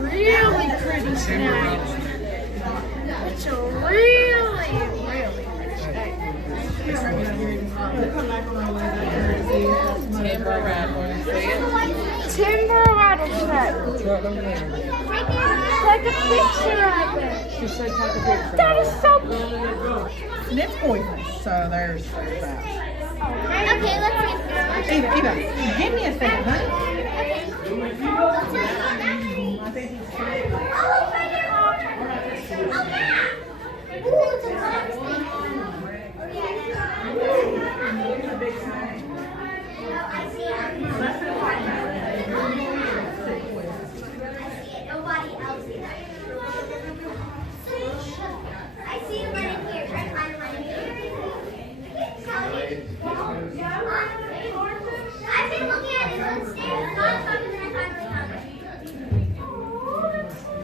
Really pretty snake. It's a really pretty snake. Timber rattlesnake. Timber rattlesnake. Take a picture of it. She said take a picture. That is so cute. And it's poisonous, so there's that. Okay, let's see. Eva, give me a second, honey. Okay.